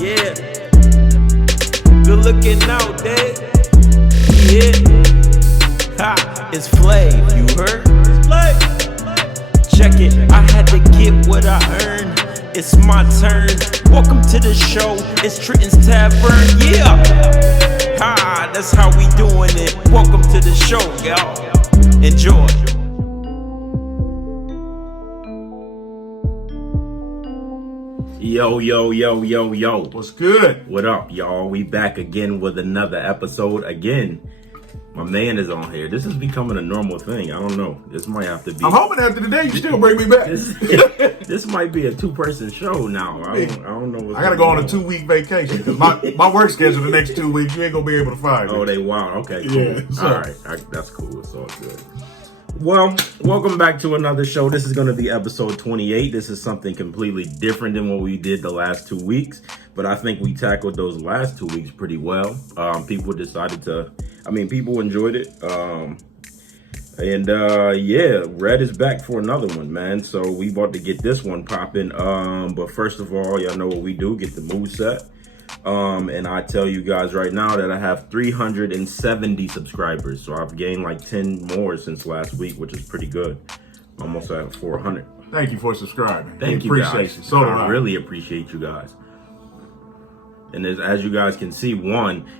Yeah. Good looking out there. Yeah. Ha, it's Flav, you heard? It's Flav. Check it, I had to get what I earned. It's my turn. Welcome to the show. It's Trenton's Tavern. Yeah. Ha, that's how we doing it. Welcome to the show, y'all. Enjoy. Yo. What's good? What up, y'all? We back again with another episode. Again, my man is on here. This is becoming a normal thing. I don't know. This might have to be. I'm hoping after today you still bring me back. This might be a two-person show now. I don't know. I gotta go on a 2-week vacation because my work schedule the next 2 weeks you ain't gonna be able to find me. Oh, they wild. Okay, cool. Yeah, all right, that's cool. It's all good. Well, welcome back to another show. This is going to be episode 28. This is something completely different than what we did the last 2 weeks, but I think we tackled those last 2 weeks pretty well. People enjoyed it. Yeah, Red is back for another one, man. So we about to get this one popping. But first of all, y'all know what we do, get the mood set. And I tell you guys right now that I have 370 subscribers. So I've gained like 10 more since last week, which is pretty good. Almost at 400. Thank you for subscribing. Thank you appreciate guys. you. So I really appreciate you guys. And as you guys can see,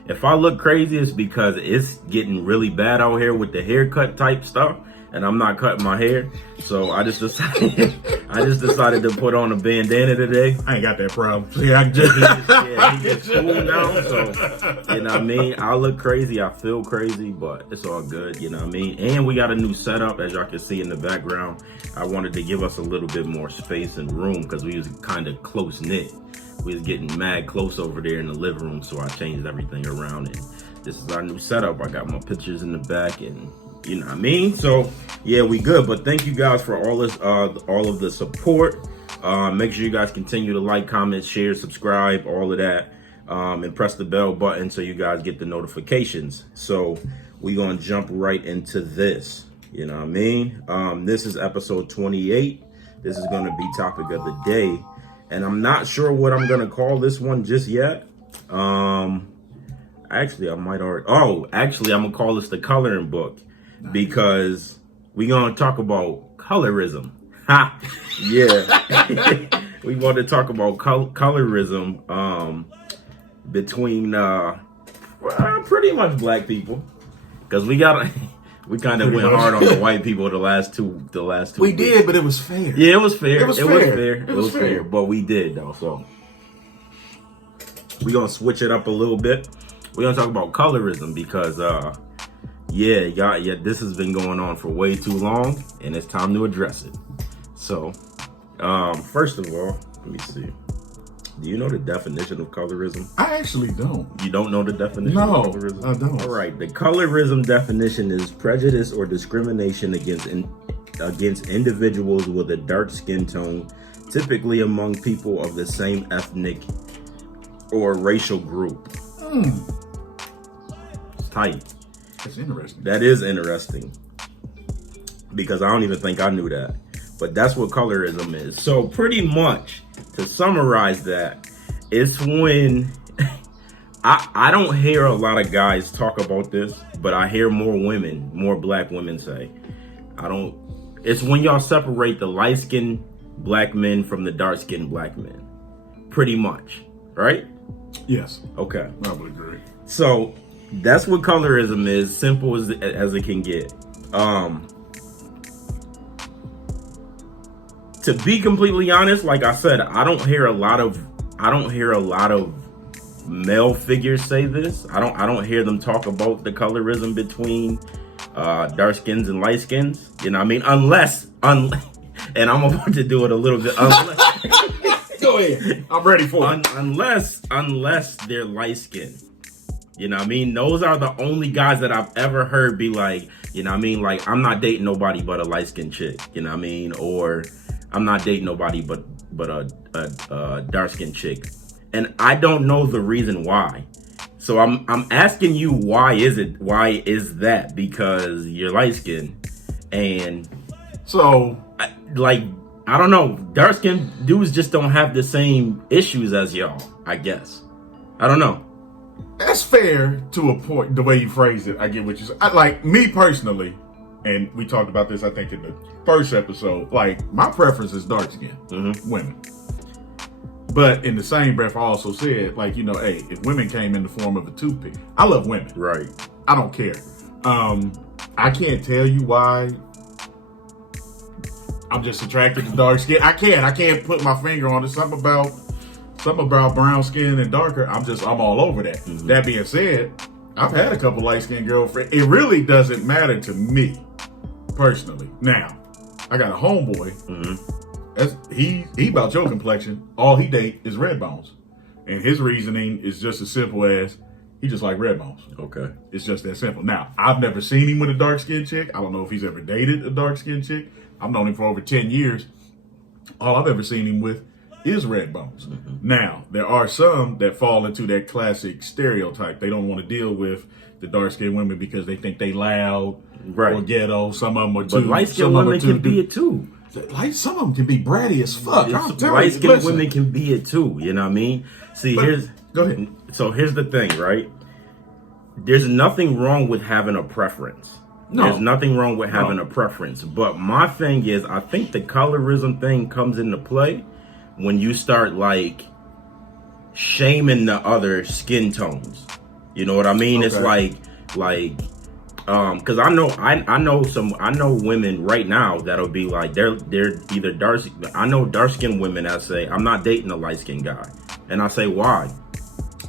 if I look crazy, it's because it's getting really bad out here with the haircut type stuff. And I'm not cutting my hair, so I just decided to put on a bandana today. I ain't got that problem. See, I can just he gets cool now, so you know what I mean. I look crazy, I feel crazy, but it's all good, you know what I mean. And we got a new setup, as y'all can see in the background. I wanted to give us a little bit more space and room because we was kind of close knit. We was getting mad close over there in the living room, so I changed everything around. And this is our new setup. I got my pictures in the back and. You know what I mean? So yeah, we good. But thank you guys for all of the support. Make sure you guys continue to like, comment, share, subscribe, all of that, and press the bell button so you guys get the notifications. So we gonna jump right into this. You know what I mean? This is episode 28. This is gonna be topic of the day, and I'm not sure what I'm gonna call this one just yet. Actually, I might already. Oh, actually, I'm gonna call this the coloring book. Because we gonna talk about colorism. Ha! Yeah. We want to talk about colorism between pretty much black people. Because we kind of went hard on the white people the last two We weeks. did, but it was fair. Yeah, it was fair. It was fair. But we did though, so we gonna switch it up a little bit. We're gonna talk about colorism because yeah, this has been going on for way too long, and it's time to address it. So, first of all, let me see. Do you know the definition of colorism? I actually don't. You don't know the definition of colorism? I don't. All right, the colorism definition is prejudice or discrimination against individuals with a dark skin tone, typically among people of the same ethnic or racial group. It's tight. That's interesting. That is interesting because I don't even think I knew that. But that's what colorism is. So pretty much, to summarize that, it's when I don't hear a lot of guys talk about this, but I hear more black women say, it's when y'all separate the light-skinned black men from the dark-skinned black men. Pretty much, right? Yes. Okay. I would agree. So that's what colorism is, simple as it can get. To be completely honest, like I said, I don't hear a lot of male figures say this. I don't hear them talk about the colorism between dark skins and light skins. You know what I mean? Unless, and I'm about to do it a little bit. Go ahead. I'm ready for it. Unless they're light skinned. You know what I mean? Those are the only guys that I've ever heard be like, you know what I mean? Like, I'm not dating nobody but a light-skinned chick, you know what I mean? Or I'm not dating nobody but a dark-skinned chick. And I don't know the reason why. So I'm asking you, why is that? Because you're light-skinned. And so, like, I don't know. Dark skinned dudes just don't have the same issues as y'all, I guess. I don't know. That's fair to a point. The way you phrase it, I get what you say. Like me personally, and we talked about this, I think, in the first episode. Like my preference is dark skin women. But in the same breath, I also said, like, you know, hey, if women came in the form of a toothpick, I love women. Right. I don't care. I can't tell you why I'm just attracted to dark skin. I can't put my finger on it. Something about brown skin and darker. I'm all over that. That being said, I've had a couple light skinned girlfriends. It really doesn't matter to me personally. Now, I got a homeboy. He about your complexion. All he date is red bones, and his reasoning is just as simple as he just like red bones. Okay, it's just that simple. Now, I've never seen him with a dark skinned chick. I don't know if he's ever dated a dark skinned chick. I've known him for over 10 years. All I've ever seen him with is red bones. Now, there are some that fall into that classic stereotype. They don't want to deal with the dark skinned women because they think they loud or ghetto. Some of them are too. But light skinned women can be it too. Like some of them can be bratty as fuck. Light skinned women can be it too. You know what I mean? See, go ahead. So here's the thing, right? There's nothing wrong with having a preference. No. There's nothing wrong with having a preference. But my thing is, I think the colorism thing comes into play when you start like shaming the other skin tones. You know what I mean? Okay. It's like because I know women right now that'll be like they're either dark. I know dark skinned women that say I'm not dating a light skinned guy, and I say why.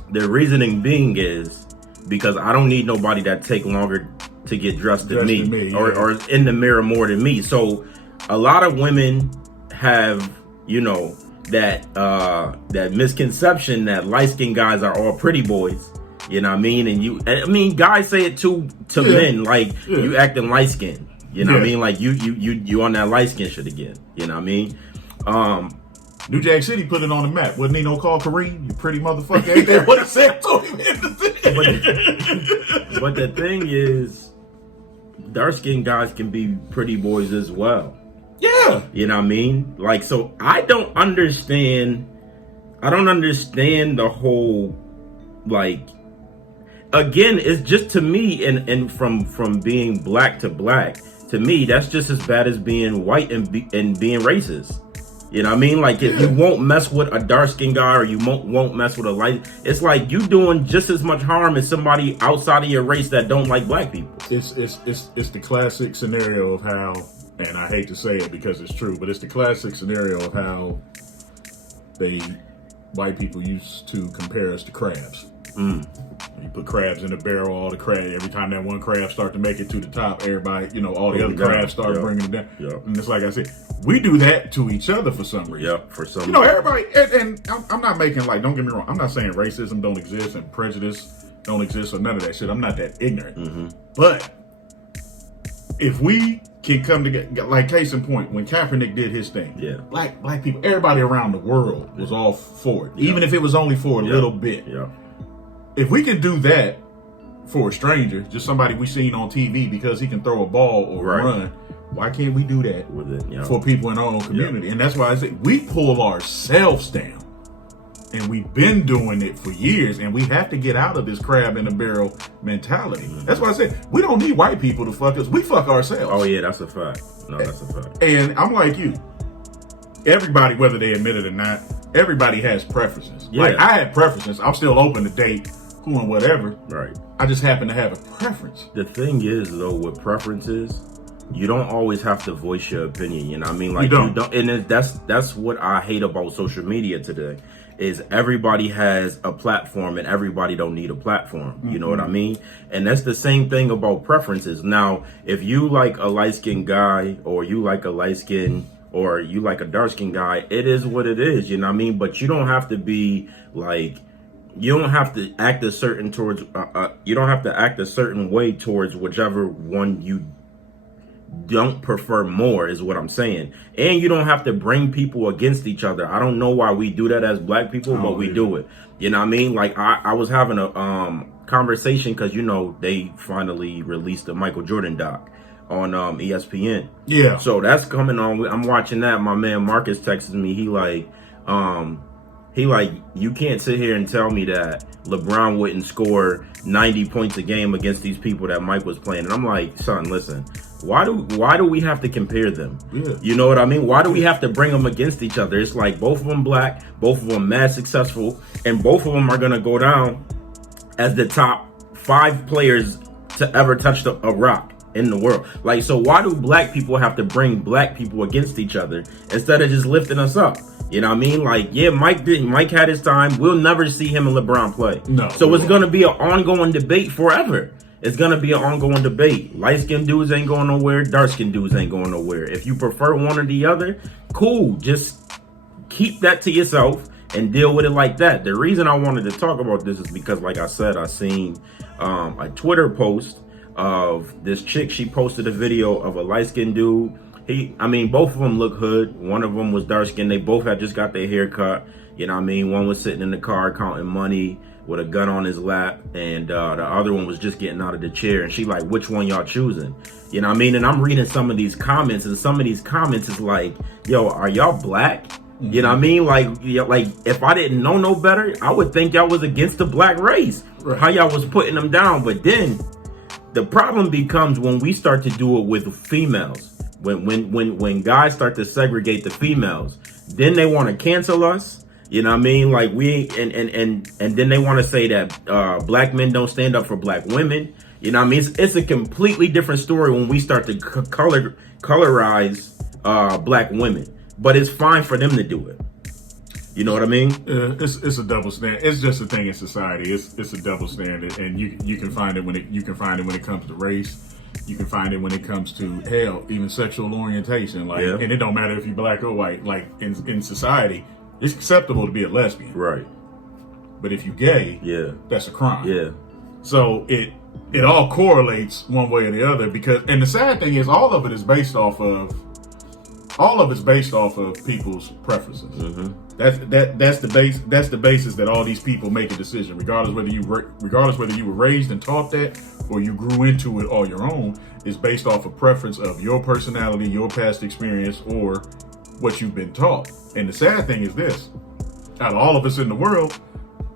Their reasoning being is because I don't need nobody that take longer to get dressed than me, or in the mirror more than me. So a lot of women have, you know, that misconception that light skinned guys are all pretty boys. You know what I mean? Guys say it to men, like you acting light skinned. You know what I mean? Like you on that light skin shit again. You know what I mean? New Jack City put it on the map. Wasn't he no call Kareem? You pretty motherfucker. Ain't that what it said to him? But the thing is, dark skinned guys can be pretty boys as well. Yeah. You know what I mean? Like, so I don't understand the whole, like, again, it's just to me, and from being black to black, to me, that's just as bad as being white and being racist. You know what I mean? Like, if you won't mess with a dark-skinned guy or you won't mess with a light, it's like you doing just as much harm as somebody outside of your race that don't like black people. It's the classic scenario of how, and I hate to say it because it's true, but it's the classic scenario of how white people used to compare us to crabs. You put crabs in a barrel, all the crab. Every time that one crab start to make it to the top, everybody, you know, all the other crabs start bringing it down. And it's like I said, we do that to each other for some reason. For some reason. You know, everybody, and I'm not making like, don't get me wrong, I'm not saying racism don't exist and prejudice don't exist or none of that shit. I'm not that ignorant. But if we can come together, like case in point, when Kaepernick did his thing, black people, everybody around the world was all for it, even if it was only for a little bit. If we can do that for a stranger, just somebody we seen on TV because he can throw a ball or run, why can't we do that with it for people in our own community? And that's why I say we pull ourselves down, and we've been doing it for years, and we have to get out of this crab in a barrel mentality. That's why I say we don't need white people to fuck us. We fuck ourselves. Oh yeah, that's a fact. No, that's a fact. And I'm like you. Everybody, whether they admit it or not, everybody has preferences. Like I had preferences. I'm still open to date who and whatever. Right. I just happen to have a preference. The thing is, though, with preferences, you don't always have to voice your opinion. You know what I mean? Like you don't, and that's what I hate about social media today. Is everybody has a platform and everybody don't need a platform. You know what I mean? And that's the same thing about preferences. Now, if you like a light-skinned guy or you like a light-skinned or you like a dark-skinned guy, it is what it is. You know what I mean? But you don't have to be like, you don't have to act a certain towards, you don't have to act a certain way towards whichever one you don't prefer more, is what I'm saying. And you don't have to bring people against each other. I don't know why we do that as black people, but we do it. You know what I mean? Like I was having a conversation because, you know, they finally released the Michael Jordan doc on ESPN. Yeah. So that's coming on. I'm watching that. My man Marcus texts me. He like, you can't sit here and tell me that LeBron wouldn't score 90 points a game against these people that Mike was playing. And I'm like, son, listen, why do we have to compare them? Yeah. You know what I mean? Why do we have to bring them against each other? It's like both of them black, both of them mad successful, and both of them are going to go down as the top 5 players to ever touch a rock in the world. Like, so why do black people have to bring black people against each other instead of just lifting us up? You know what I mean? Like, yeah, Mike had his time. We'll never see him and LeBron play. No. So it's going to be an ongoing debate forever. It's going to be an ongoing debate. Light-skinned dudes ain't going nowhere. Dark-skinned dudes ain't going nowhere. If you prefer one or the other, cool. Just keep that to yourself and deal with it like that. The reason I wanted to talk about this is because, like I said, I seen a Twitter post of this chick. She posted a video of a light-skinned dude. Both of them look hood. One of them was dark skinned. They both had just got their hair cut. You know what I mean? One was sitting in the car counting money with a gun on his lap. And the other one was just getting out of the chair. And she like, which one y'all choosing? You know what I mean? And I'm reading some of these comments. And some of these comments is like, yo, are y'all black? Mm-hmm. You know what I mean? Like if I didn't know no better, I would think y'all was against the black race. Right. How y'all was putting them down. But then the problem becomes when we start to do it with females. When guys start to segregate the females, then they want to cancel us. You know what I mean? Like and then they want to say that black men don't stand up for black women. You know what I mean? It's a completely different story when we start to colorize black women. But it's fine for them to do it. You know what I mean? It's a double standard. It's just a thing in society. It's a double standard, and you can find it when it comes to race. You can find it when it comes to hell, even sexual orientation. And it don't matter if you're black or white. Like in society, it's acceptable to be a lesbian, right? But if you're gay, that's a crime. Yeah. So it all correlates one way or the other and the sad thing is all of it is based off of people's preferences. Mm-hmm. That's the basis that all these people make a decision, regardless whether you were raised and taught that or you grew into it on your own, is based off a preference of your personality, your past experience, or what you've been taught. And the sad thing is this: out of all of us in the world,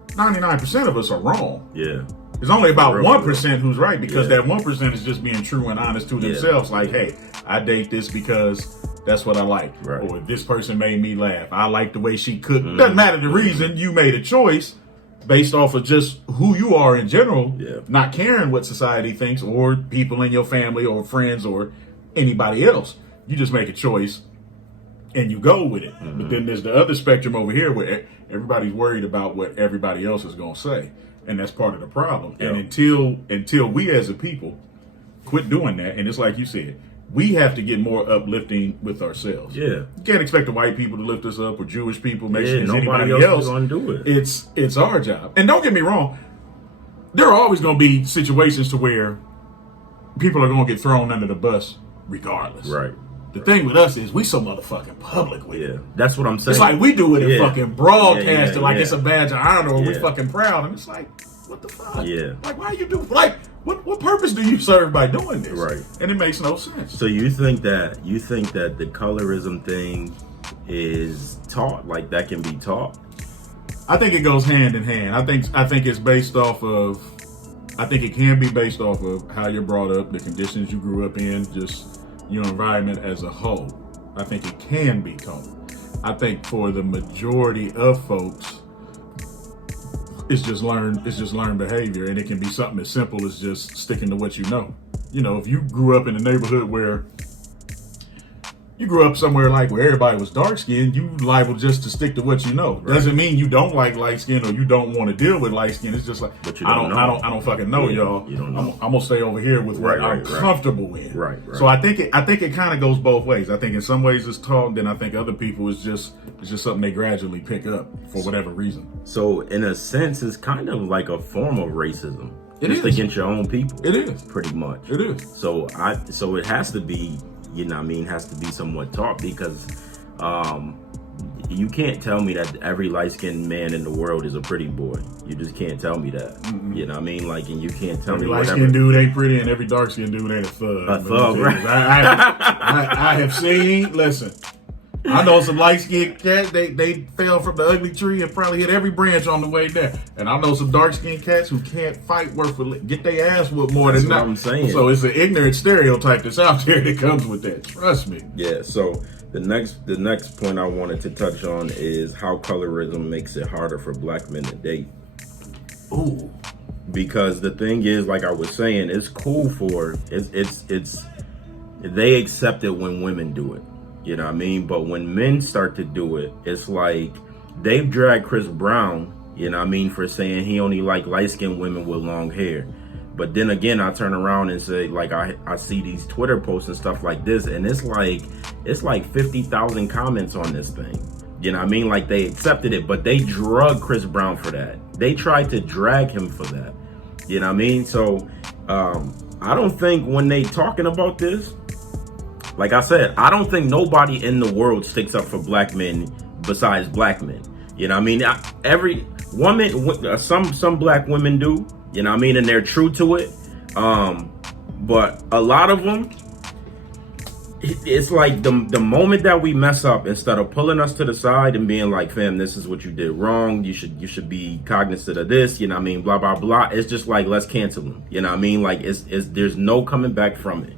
99% of us are wrong. Yeah. There's only about 1% who's right, because that 1% is just being true and honest to themselves. Like, hey, I date this because that's what I like. Right. Or this person made me laugh. I like the way she cooked. Mm-hmm. Doesn't matter the reason. You made a choice based off of just who you are in general, not caring what society thinks or people in your family or friends or anybody else. You just make a choice and you go with it. Mm-hmm. But then there's the other spectrum over here where everybody's worried about what everybody else is going to say. And that's part of the problem. Yep. And until we as a people quit doing that, and it's like you said, we have to get more uplifting with ourselves. Yeah. You can't expect the white people to lift us up or Jewish people, Mexicans, anybody else is going to do it. It's our job. And don't get me wrong, there are always going to be situations to where people are going to get thrown under the bus regardless. Right. The thing with us is we so motherfucking public with it. That's what I'm saying. It's like we do it and fucking broadcast it like it's a badge of honor or we fucking proud. And it's like, what the fuck? Yeah. Like, why you do, like, what purpose do you serve by doing this? Right. And it makes no sense. So you think that the colorism thing is taught? Like, that can be taught? I think it goes hand in hand. I think it's based off of, I think it can be based off of how you're brought up, the conditions you grew up in, just your environment as a whole. I think it can be taught. I think for the majority of folks, it's just learned behavior, and it can be something as simple as just sticking to what you know. You know, if you grew up in a neighborhood where you grew up somewhere like where everybody was dark skinned, you liable just to stick to what you know. Right. Doesn't mean you don't like light skin or you don't want to deal with light skin. It's just like, I don't fucking know, y'all. You don't know. I'm gonna stay over here with what I'm comfortable in. Right. So I think it kind of goes both ways. I think in some ways it's taught, and then I think other people it's just something they gradually pick up for whatever reason. So in a sense, it's kind of like a form of racism. It is against your own people. It is pretty much. It is. So it has to be. You know what I mean, has to be somewhat taught because you can't tell me that every light-skinned man in the world is a pretty boy. You just can't tell me that. You know what I mean? Like, and you can't tell Every me light-skinned dude ain't pretty, and every dark-skinned dude ain't a thug. A thug, right? I have seen. Listen, I know some light-skinned cats. They fell from the ugly tree and probably hit every branch on the way there. And I know some dark-skinned cats who can't fight worth get their ass whooped more That's than what that. I'm saying. So it's an ignorant stereotype that's out there that comes with that. Trust me. Yeah, so the next point I wanted to touch on is how colorism makes it harder for black men to date. Ooh. Because the thing is, like I was saying, it's cool for it's they accept it when women do it. You know what I mean? But when men start to do it, it's like they've dragged Chris Brown, you know what I mean, for saying he only like light-skinned women with long hair. But then again, I turn around and say, like, I see these Twitter posts and stuff like this, and it's like 50,000 comments on this thing. You know what I mean? Like, they accepted it, but they drug Chris Brown for that. They tried to drag him for that. You know what I mean? So, I don't think when they talking about this, like I said, I don't think nobody in the world sticks up for black men besides black men. You know what I mean? Every woman, some black women do. You know what I mean? And they're true to it. But a lot of them, it's like the moment that we mess up, instead of pulling us to the side and being like, fam, this is what you did wrong. You should be cognizant of this. You know what I mean? Blah, blah, blah. It's just like, let's cancel them. You know what I mean? Like, there's no coming back from it.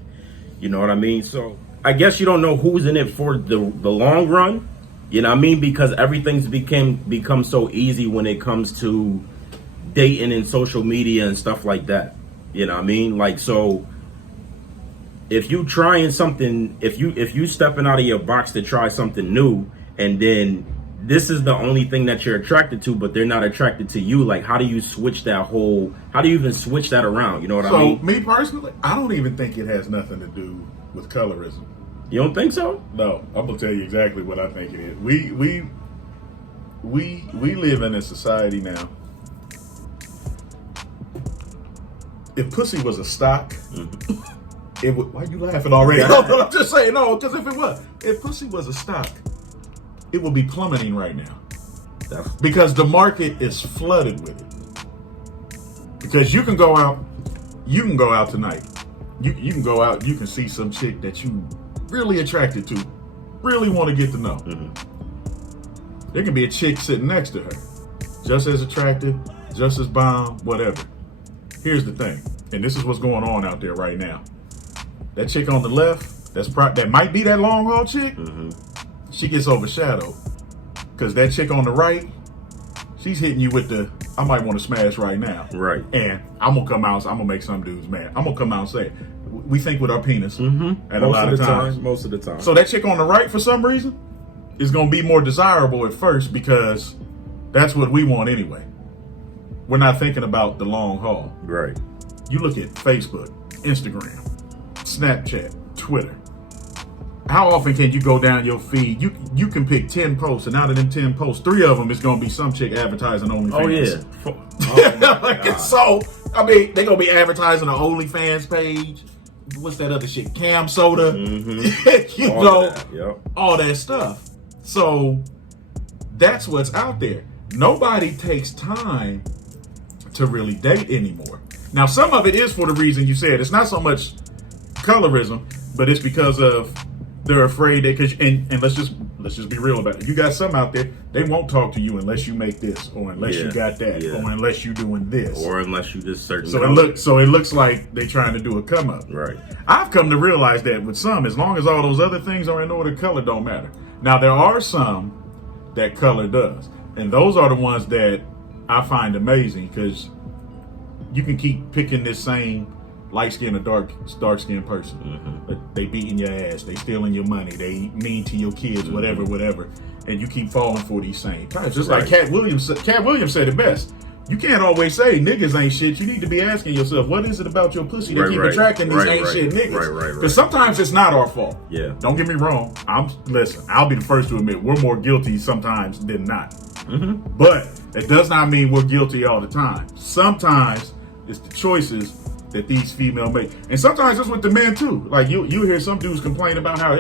You know what I mean? So I guess you don't know who's in it for the long run. You know what I mean? Because everything's become so easy when it comes to dating and social media and stuff like that. You know what I mean? Like, so if you trying something, if you stepping out of your box to try something new, and then this is the only thing that you're attracted to, but they're not attracted to you, like, how do you even switch that around? You know what I mean? So me personally, I don't even think it has nothing to do with colorism. You don't think so? No, I'm gonna tell you exactly what I think it is. We live in a society now. If pussy was a stock, it would. Why you laughing already? No, I'm just saying no, because if pussy was a stock, it would be plummeting right now. Because the market is flooded with it. Because you can go out tonight. You can go out. You can see some chick that you really attracted to, really want to get to know. There can be a chick sitting next to her, just as attractive, just as bomb, whatever. Here's the thing, and this is what's going on out there right now. That chick on the left, that might be that long haul chick. She gets overshadowed because that chick on the right, she's hitting you with the I might want to smash right now. Right. And I'm gonna come out. I'm gonna make some dudes mad. I'm gonna come out and say it. We think with our penis at a lot of times. Most of the time. So that chick on the right, for some reason, is gonna be more desirable at first because that's what we want anyway. We're not thinking about the long haul. Right. You look at Facebook, Instagram, Snapchat, Twitter. How often can you go down your feed? You can pick 10 posts, and out of them 10 posts, 3 of them is going to be some chick advertising OnlyFans. Oh, yeah. So, I mean, they're going to be advertising an OnlyFans page. What's that other shit? Cam Soda. All that stuff. So, that's what's out there. Nobody takes time to really date anymore. Now, some of it is for the reason you said. It's not so much colorism, but it's because of they're afraid that and let's just be real about it. You got some out there, they won't talk to you unless you make this, or unless you got that, or unless you doing this, or unless you just certain. So it looks like they trying to do a come up. Right. I've come to realize that with some, as long as all those other things are in order, color don't matter. Now there are some that color does, and those are the ones that I find amazing because you can keep picking this same light-skinned or dark-skinned person. They beating your ass, they stealing your money, they mean to your kids, whatever, and you keep falling for these same types. Just like Cat Williams said it best. You can't always say niggas ain't shit. You need to be asking yourself, what is it about your pussy that keep attracting these ain't shit niggas? Because sometimes it's not our fault. Yeah. Don't get me wrong. Listen, I'll be the first to admit we're more guilty sometimes than not. But it does not mean we're guilty all the time. Sometimes it's the choices that these females make, and sometimes it's with the men too. Like you hear some dudes complain about how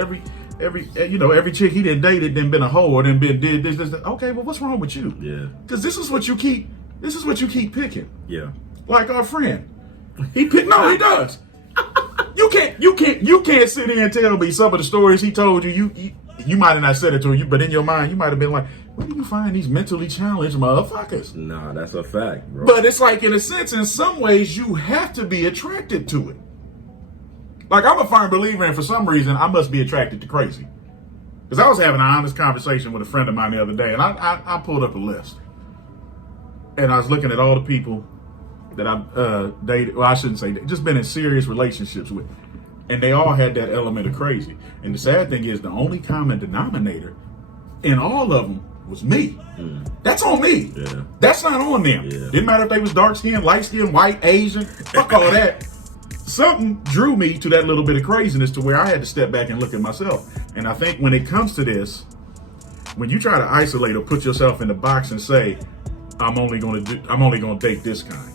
every chick he done dated then been a hoe or then been did this. Okay, well, what's wrong with you? Yeah. Because this is what you keep picking. Yeah. Like our friend, he does. You can't sit here and tell me some of the stories he told you. You might have not said it to you, but in your mind, you might have been like, where do you find these mentally challenged motherfuckers? Nah, that's a fact, bro. But it's like, in a sense, in some ways, you have to be attracted to it. Like, I'm a firm believer, and for some reason, I must be attracted to crazy. Because I was having an honest conversation with a friend of mine the other day, and I pulled up a list. And I was looking at all the people that I've dated, well, I shouldn't say, just been in serious relationships with. And they all had that element of crazy. And the sad thing is, the only common denominator in all of them was me. That's on me. Yeah. That's not on them. Yeah. Didn't matter if they was dark skinned, light skinned, white, Asian, fuck all that. Something drew me to that little bit of craziness to where I had to step back and look at myself. And I think when it comes to this, when you try to isolate or put yourself in the box and say, I'm only gonna date this kind,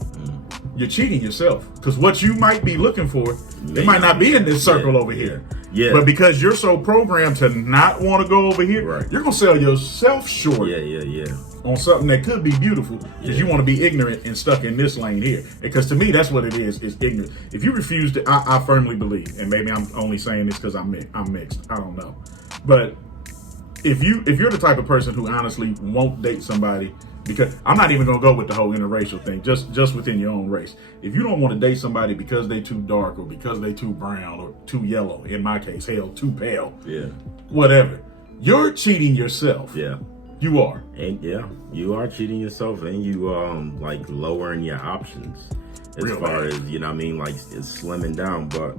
you're cheating yourself. Because what you might be looking for, it might not be in this circle over here. Yeah. But because you're so programmed to not want to go over here, Right. you're gonna sell yourself short Yeah. on something that could be beautiful because you want to be ignorant and stuck in this lane here. Because to me, that's what it is ignorance. If you refuse to, I firmly believe, and maybe I'm only saying this because I'm mixed. I don't know. But if you're the type of person who honestly won't date somebody, because I'm not even gonna go with the whole interracial thing, just within your own race. If you don't want to date somebody because they too dark or because they too brown or too yellow, in my case, hell, too pale, whatever, you're cheating yourself. Yeah. You are. And yeah, you are cheating yourself, and you like lowering your options as Real far bad. as, you know what I mean, like it's slimming down. But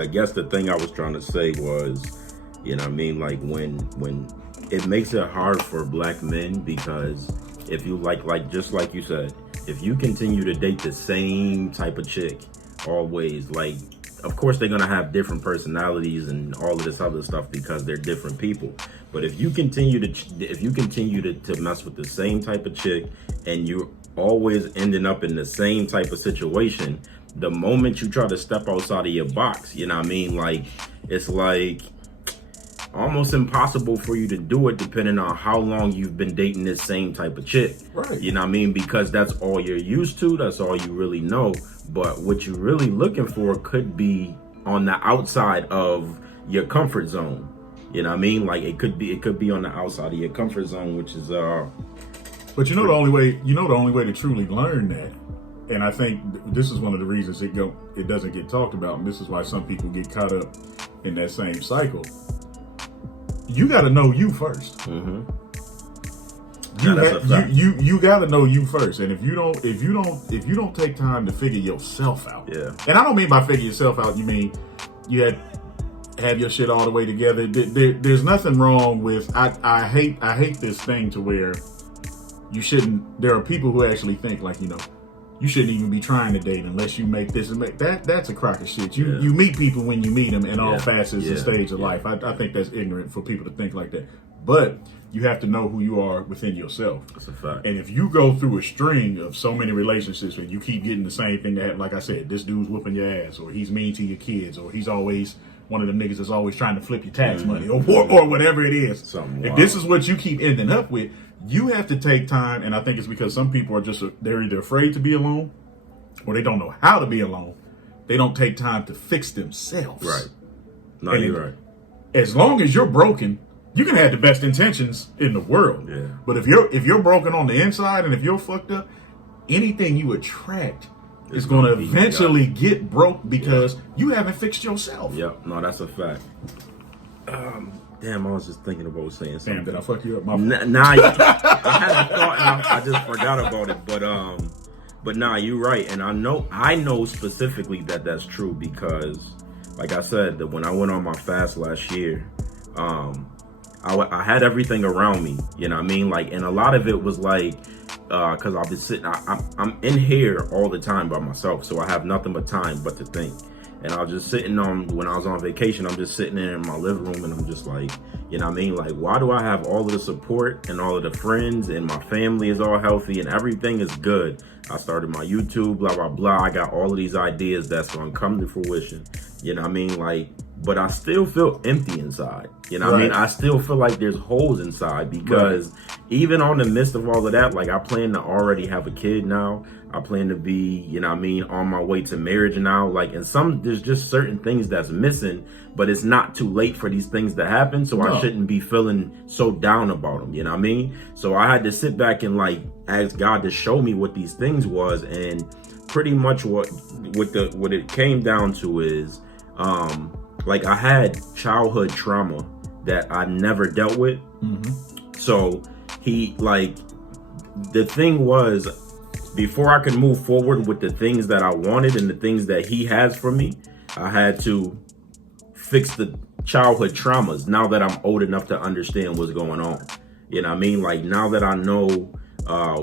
I guess the thing I was trying to say was, you know what I mean, like when it makes it hard for black men, because if you like just like you said, if you continue to date the same type of chick always, like, of course they're gonna have different personalities and all of this other stuff because they're different people. But if you continue to mess with the same type of chick and you're always ending up in the same type of situation, the moment you try to step outside of your box, you know what I mean, like it's like almost impossible for you to do it, depending on how long you've been dating this same type of chick. Right. You know what I mean? Because that's all you're used to. That's all you really know. But what you're really looking for could be on the outside of your comfort zone. You know what I mean? Like it could be on the outside of your comfort zone, which is But the only way to truly learn that, and I think this is one of the reasons it doesn't get talked about, and this is why some people get caught up in that same cycle. You got to know you first. Mm-hmm. You got to know you first, and if you don't take time to figure yourself out, and I don't mean by figure yourself out, you mean you have your shit all the way together. There's nothing wrong with I hate this thing to where you shouldn't. There are people who actually think like, you shouldn't even be trying to date unless you make this and make that. That's a crock of shit. You meet people when you meet them in all facets and stage of life. I think that's ignorant for people to think like that. But you have to know who you are within yourself. That's a fact. And if you go through a string of so many relationships and you keep getting the same thing that, like I said, this dude's whooping your ass, or he's mean to your kids, or he's always one of them niggas that's always trying to flip your tax money, or whatever it is. If this is what you keep ending up with, you have to take time, and I think it's because some people are they're either afraid to be alone or they don't know how to be alone. They don't take time to fix themselves. Right. No, you're right. As long as you're broken, you can have the best intentions in the world. Yeah. But if you're broken on the inside and if you're fucked up, anything you attract is going to eventually get broke because you haven't fixed yourself. Yep. No, that's a fact. Damn, I was just thinking about saying something. Damn, did I fuck you up? Nah, I had a thought and I just forgot about it. But nah, you're right, and I know specifically that that's true because, like I said, that when I went on my fast last year, I had everything around me. You know what I mean? Like, and a lot of it was like, because I've been sitting, I'm in here all the time by myself, so I have nothing but time but to think. And I was just sitting when I was on vacation, I'm just sitting in my living room and I'm just like, you know what I mean? Like, why do I have all of the support and all of the friends and my family is all healthy and everything is good? I started my YouTube, blah, blah, blah. I got all of these ideas that's going to come to fruition. You know what I mean? Like, but I still feel empty inside. You know what I mean? I still feel like there's holes inside because even on the midst of all of that, like I plan to already have a kid now. I plan to be, you know what I mean, on my way to marriage now. Like, and there's just certain things that's missing, but it's not too late for these things to happen. So I shouldn't be feeling so down about them. You know what I mean? So I had to sit back and like ask God to show me what these things was. And pretty much what it came down to is, like I had childhood trauma that I never dealt with. So the thing was, before I could move forward with the things that I wanted and the things that he has for me, I had to fix the childhood traumas now that I'm old enough to understand what's going on. You know what I mean? Like now that I know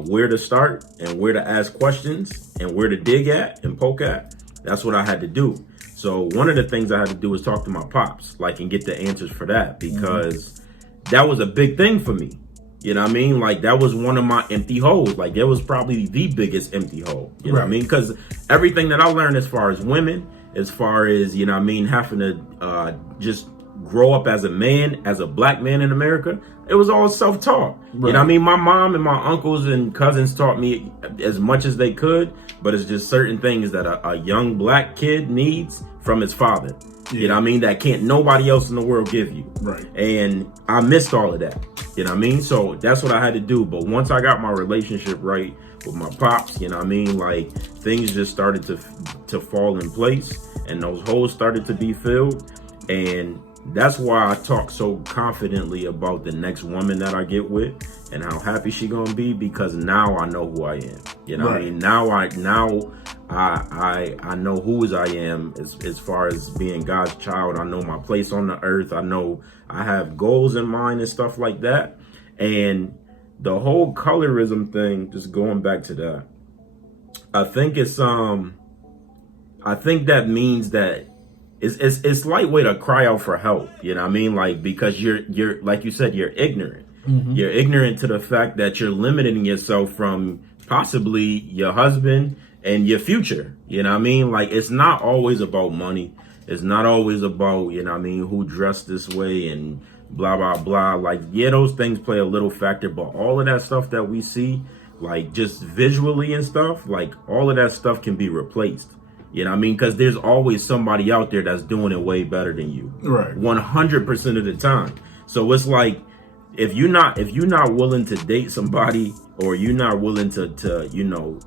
where to start and where to ask questions and where to dig at and poke at, that's what I had to do. So one of the things I had to do was talk to my pops, like, and get the answers for that, because that was a big thing for me. You know what I mean? Like that was one of my empty holes. Like it was probably the biggest empty hole. You know what I mean? Because everything that I learned as far as women, as far as, you know what I mean, having to just grow up as a man, as a black man in America, it was all self-taught. You know what I mean? My mom and my uncles and cousins taught me as much as they could, but it's just certain things that a young black kid needs from his father. You know what I mean? That can't nobody else in the world give you. And I missed all of that. You know what I mean? So that's what I had to do. But once I got my relationship right with my pops, you know what I mean? Like things just started to fall in place and those holes started to be filled. And that's why I talk so confidently about the next woman that I get with and how happy she gonna be, because now I know who I am. You know what I mean? Now I know who I am as far as being God's child. I know my place on the earth. I know I have goals in mind and stuff like that. And the whole colorism thing, just going back to that, I think that means that it's lightweight to cry out for help. You know what I mean? Like, because you're like you said, you're ignorant. You're ignorant to the fact that you're limiting yourself from possibly your husband and your future. You know what I mean? Like, it's not always about money. It's not always about, you know what I mean, who dressed this way and blah, blah, blah. Like, yeah, those things play a little factor, but all of that stuff that we see, like just visually and stuff, like all of that stuff can be replaced. You know what I mean? Because there's always somebody out there that's doing it way better than you. 100% of the time. So it's like, if you're not willing to date somebody, or you're not willing to you know,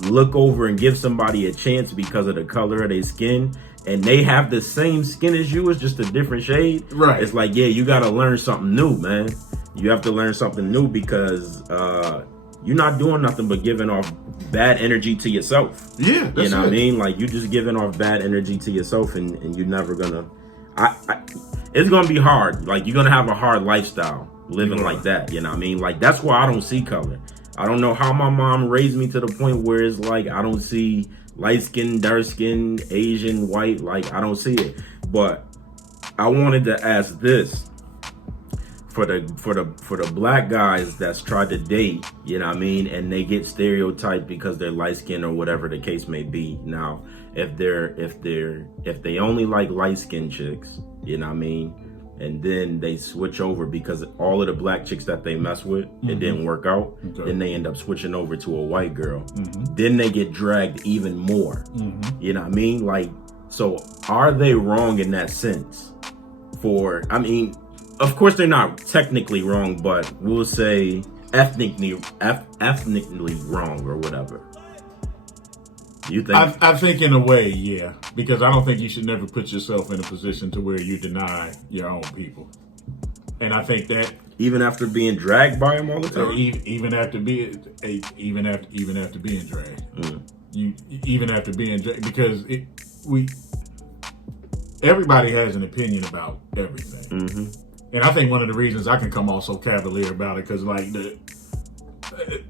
look over and give somebody a chance because of the color of their skin, and they have the same skin as you, it's just a different shade. It's like, yeah, you got to learn something new, man. You have to learn something new, because you're not doing nothing but giving off bad energy to yourself. You know what I mean? Like, you just giving off bad energy to yourself, and you're never gonna, it's gonna be hard. Like, you're gonna have a hard lifestyle living like that. You know what I mean? Like, that's why I don't see color. I don't know how my mom raised me to the point where it's like, I don't see light skin, dark skin, Asian, white. Like, I don't see it. But I wanted to ask this for the black guys that's tried to date, you know what I mean, and they get stereotyped because they're light skinned or whatever the case may be. Now, if they only like light skinned chicks, you know what I mean, and then they switch over because all of the black chicks that they mess with, it didn't work out, then they end up switching over to a white girl. Then they get dragged even more. You know what I mean? Like, so are they wrong in that sense? I mean, of course they're not technically wrong, but we'll say ethnically wrong or whatever. You think? I think in a way, yeah, because I don't think you should never put yourself in a position to where you deny your own people. And I think that even after being dragged by them all the time, even after being dragged, even after being dragged, because everybody has an opinion about everything. And I think one of the reasons I can come off so cavalier about it, because like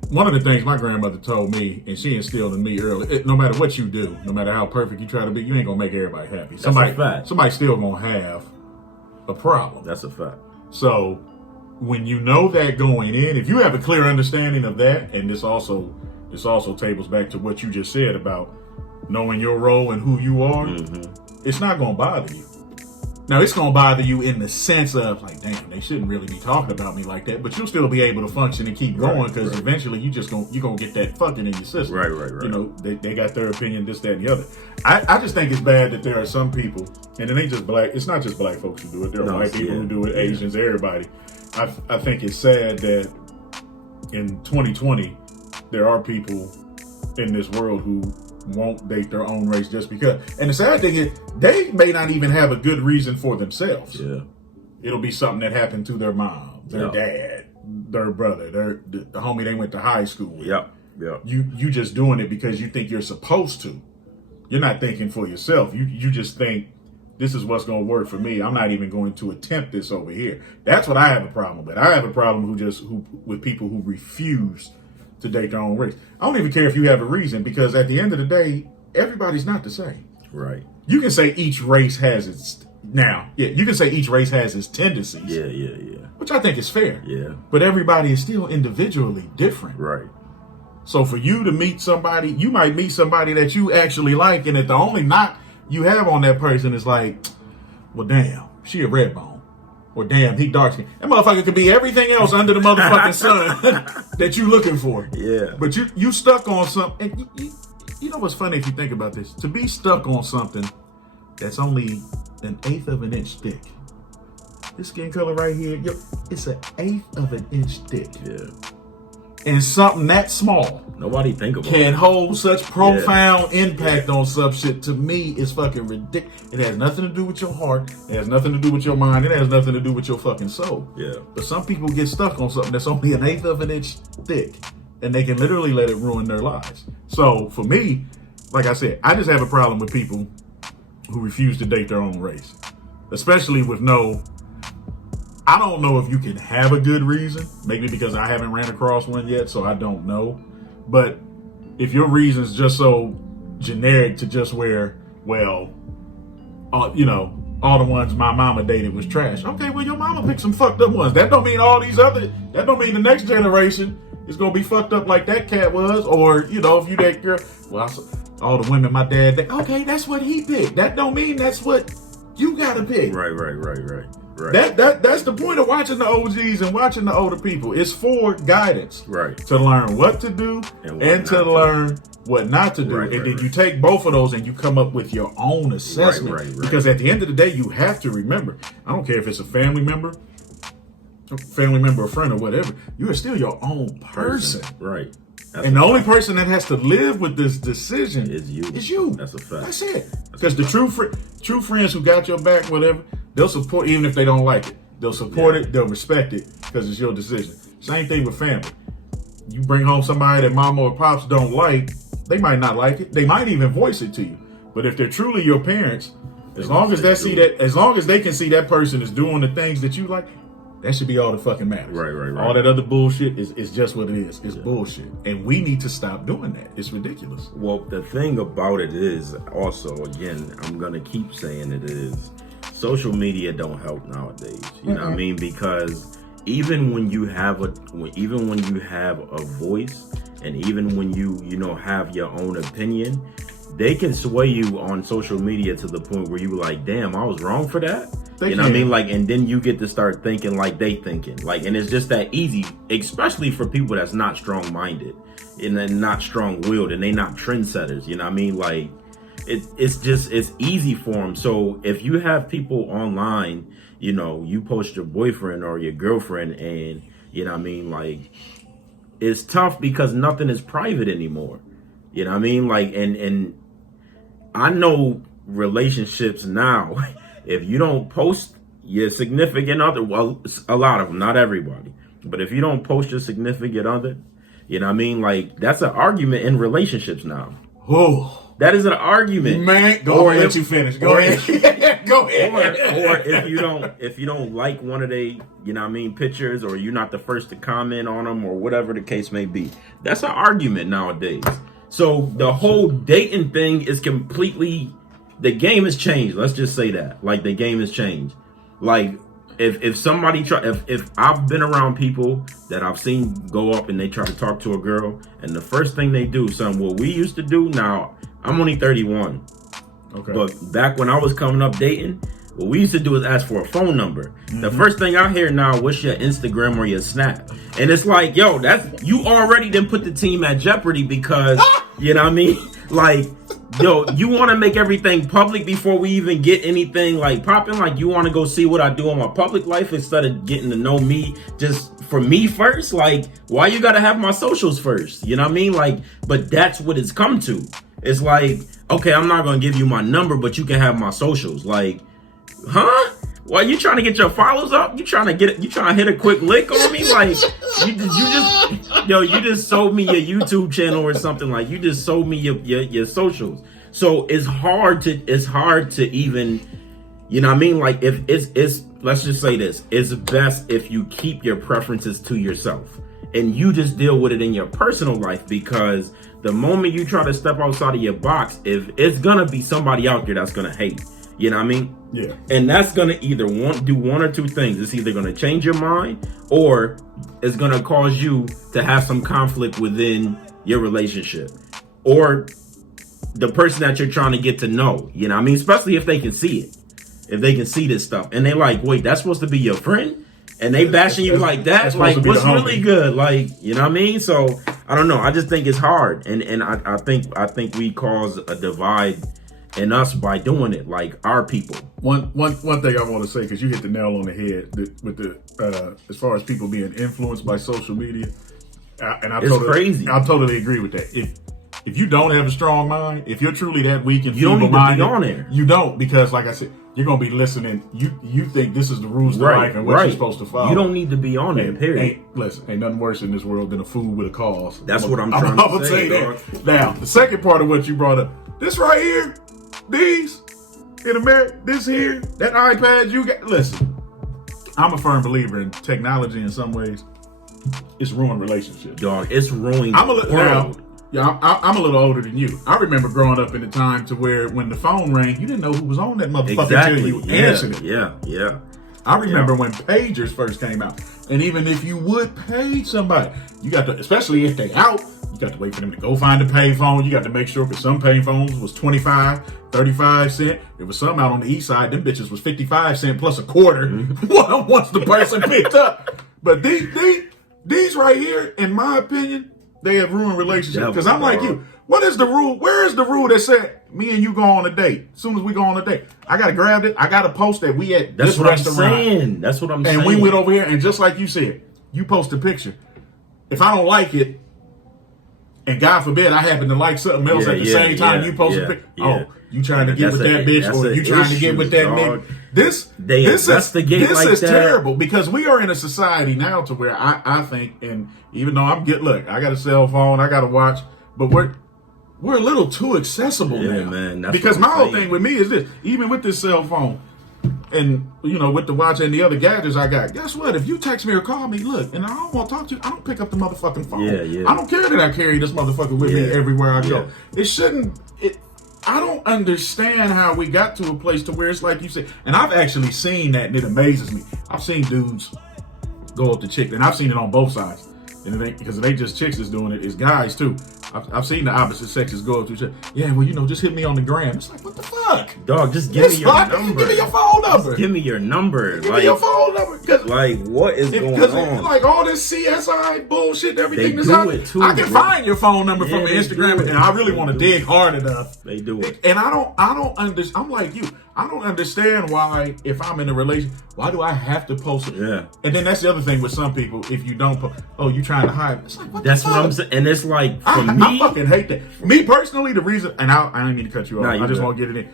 one of the things my grandmother told me, and she instilled in me early, no matter what you do, no matter how perfect you try to be, you ain't gonna make everybody happy. Somebody's still gonna have a problem. That's a fact. So when you know that going in, if you have a clear understanding of that, and this also tables back to what you just said about knowing your role and who you are, it's not gonna bother you. Now, it's going to bother you in the sense of, like, damn, they shouldn't really be talking about me like that. But you'll still be able to function and keep going because eventually you're going to get that fucking in your system. Right. You know, they got their opinion, this, that, and the other. I just think it's bad that there are some people, and it ain't just black, it's not just black folks who do it. There are white people who do it, Asians, everybody. I think it's sad that in 2020, there are people in this world who won't date their own race just because. And the sad thing is, they may not even have a good reason for themselves. Yeah. It'll be something that happened to their mom, their dad, their brother, the homie they went to high school with. Yeah. You just doing it because you think you're supposed to. You're not thinking for yourself. You just think this is what's going to work for me. I'm not even going to attempt this over here. That's what I have a problem with. I have a problem with people who refuse to date their own race. I don't even care if you have a reason, because at the end of the day, everybody's not the same. Right. You can say each race has its you can say each race has its tendencies. Yeah. Which I think is fair. Yeah. But everybody is still individually different. Right. So for you to meet somebody, you might meet somebody that you actually like, and if the only knock you have on that person is like, well, damn, she a red bone. Or damn, he dark skin. That motherfucker could be everything else under the motherfucking sun that you looking for. Yeah. But you stuck on something. And you know what's funny if you think about this? To be stuck on something that's only 1/8 of an inch thick. This skin color right here, it's 1/8 of an inch thick. Yeah. And something that small Nobody think about can it. hold such profound impact on some shit. To me, is fucking ridiculous. It has nothing to do with your heart. It has nothing to do with your mind. It has nothing to do with your fucking soul. Yeah. But some people get stuck on something that's only 1/8 of an inch thick, and they can literally let it ruin their lives. So for me, like I said, I just have a problem with people who refuse to date their own race, especially with I don't know if you can have a good reason, maybe because I haven't ran across one yet, so I don't know. But if your reason's just so generic to just where, well, all the ones my mama dated was trash. Okay, well, your mama picked some fucked up ones. That don't mean that don't mean the next generation is going to be fucked up like that cat was. Or, if you that girl, well, all the women my dad, okay, that's what he picked. That don't mean that's what you got to pick. Right. That's the point of watching the OGs and watching the older people. It's for guidance. Right. To learn what to do and to learn what not to do. Right, and then you take both of those and you come up with your own assessment. Right. Because at the end of the day, you have to remember, I don't care if it's a family member, a friend, or whatever, you are still your own person. Right. And the only person that has to live with this decision is you. That's a fact. That's it. Because the true friends who got your back, whatever, they'll support, even if they don't like it. They'll support it. They'll respect it because it's your decision. Same thing with family. You bring home somebody that mama or pops don't like, they might not like it. They might even voice it to you. But if they're truly your parents, as long as they can see that person is doing the things that you like, that should be all that fucking matters. Right. All that other bullshit is just what it is. It's bullshit. And we need to stop doing that. It's ridiculous. Well, the thing about it is also, again, I'm going to keep saying it is, social media don't help nowadays. You know what I mean? Because even when you have a voice, and even when you have your own opinion, they can sway you on social media to the point where you like, damn, I was wrong for that. You know what I mean? Like, and then you get to start thinking like they thinking. Like, and it's just that easy, especially for people that's not strong-minded and then not strong-willed and they not trendsetters. You know what I mean? Like, it's easy for them. So if you have people online, you post your boyfriend or your girlfriend, and you know what I mean? Like, it's tough because nothing is private anymore. You know what I mean? Like, and I know relationships now. If you don't post your significant other, well, a lot of them, not everybody, but if you don't post your significant other, you know what I mean? Like, that's an argument in relationships now. Oh, that is an argument. Man, let you finish. Go ahead. Go ahead. Or if you don't like one of they, pictures, or you're not the first to comment on them, or whatever the case may be, that's an argument nowadays. So the whole dating thing is completely, the game has changed. Let's just say that. Like, the game has changed. Like, if somebody if I've been around people that I've seen go up and they try to talk to a girl, and the first thing they do, what we used to do, now I'm only 31. Okay. But back when I was coming up dating, what we used to do is ask for a phone number. The first thing I hear now, what's your Instagram or your Snap? And it's like, yo, that's you already done put the team at jeopardy because, you know what I mean? Like, yo, you want to make everything public before we even get anything like popping? Like, you want to go see what I do in my public life instead of getting to know me just for me first? Like, why you got to have my socials first? You know what I mean? Like, but that's what it's come to. It's like, okay, I'm not going to give you my number, but you can have my socials. Like, huh? Why you trying to get your follows up? You trying to hit a quick lick on me? Like, you just sold me your YouTube channel or something. Like, you just sold me your socials. So it's hard to even, you know what I mean? Like, if it's let's just say this, it's best if you keep your preferences to yourself and you just deal with it in your personal life, because the moment you try to step outside of your box, if it's gonna be somebody out there that's gonna hate. You know what I mean? Yeah. And that's going to either do one or two things. It's either going to change your mind or it's going to cause you to have some conflict within your relationship or the person that you're trying to get to know. You know what I mean? Especially if they can see it. If they can see this stuff. And they like, wait, that's supposed to be your friend? And they bashing you like that? Like, what's really good? Like, you know what I mean? So, I don't know. I just think it's hard. And I think we cause a divide in us by doing it, like our people. One thing I want to say, because you hit the nail on the head with the as far as people being influenced by social media, crazy. I totally agree with that. If you don't have a strong mind, if you're truly that weak and you don't need feeble-minded, to be on there. You don't, because like I said, you're gonna be listening. You think this is the rules of life and what you're supposed to follow. You don't need to be on there. Period. Ain't nothing worse in this world than a fool with a cause. That's what I'm trying to say. That. Now, the second part of what you brought up, this right here. These in America, this here, that iPad you got. Listen, I'm a firm believer in technology. In some ways, it's ruined relationships. Dog, it's ruined. I'm a little older than you. I remember growing up in the time to where when the phone rang, you didn't know who was on that motherfucker until you answered it. Yeah. I remember when pagers first came out, and even if you would page somebody, you got to, especially if they out, you got to wait for them to go find a payphone. You got to make sure, because some payphones was 25, 35 cents. There was some out on the east side, them bitches was 55 cents plus a quarter once the person picked up. But these right here, in my opinion, they have ruined relationships. Because I'm like you. What is the rule? Where is the rule that said me and you go on a date? As soon as we go on a date, I gotta grab it. I gotta post that we at this restaurant. That's what I'm saying. And we went over here, and just like you said, you post a picture. If I don't like it, and God forbid I happen to like something else at the same time you post a picture. Oh, you trying to get with that bitch, or you trying to get with that nigga. This is terrible, because we are in a society now to where I think, and even though I'm good, look, I got a cell phone, I got to watch, but we're a little too accessible now. Man, because my whole thing with me is this: even with this cell phone, and with the watch and the other gadgets I got, guess what? If you text me or call me, look, and I don't want to talk to you, I don't pick up the motherfucking phone. I don't care that I carry this motherfucker with me everywhere I go. It shouldn't. I don't understand how we got to a place to where it's like you said, and I've actually seen that, and it amazes me. I've seen dudes go up to chicks, and I've seen it on both sides. And it ain't because it ain't just chicks that's doing it; it's guys too. I've seen the opposite sexes go up to each other. Yeah, well, just hit me on the gram. It's like, what the fuck, dog? Just give me your number. Give me your phone number. Just give me your number. Give me your phone number. Like, what is going on? Like all this CSI bullshit, everything. They do it too. I can find your phone number from Instagram, and I really want to dig hard enough. They do it, and I don't understand. I'm like you. I don't understand why, if I'm in a relationship, why do I have to post it? Yeah. And then that's the other thing with some people. If you don't post, you trying to hide. It's like, what that's the fuck? what I'm saying. And it's like, for me, I fucking hate that. Me personally, the reason, and I didn't mean to cut you off. I just want to get it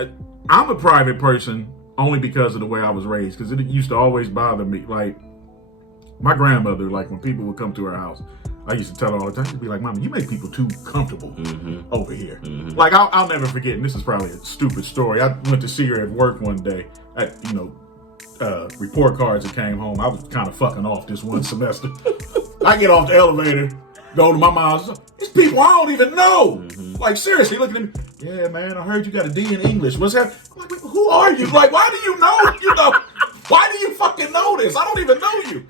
in. I'm a private person only because of the way I was raised. Because it used to always bother me. Like, my grandmother, like when people would come to her house, I used to tell her all the time, she'd be like, Mama, you make people too comfortable over here. Like, I'll never forget, and this is probably a stupid story. I went to see her at work one day at, report cards that came home. I was kind of fucking off this one semester. I get off the elevator, go to my mom's. It's people I don't even know. Like, seriously, looking at me. Yeah, man, I heard you got a D in English. What's that? I'm like, who are you? Like, why do you know? Why do you fucking know this? I don't even know you.